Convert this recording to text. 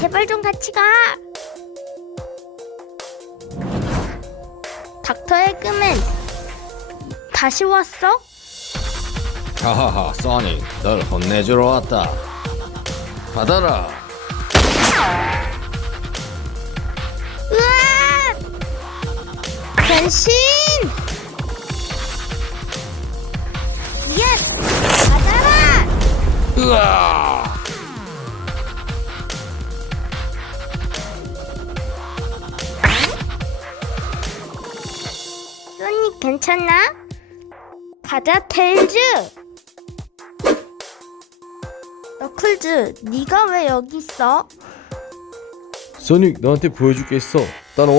제발 좀 같이 가. 닥터 에그맨 다시 왔어? 하하하, 써니, 널 혼내주러 왔다. 받아라. 으아! 변신! 야! 받아라! 으아! 소닉 괜찮나? 가자 텔즈! 너클즈, 네가 왜 여기 있어? 소닉, 너한테 보여줄 게 있어. 따라와.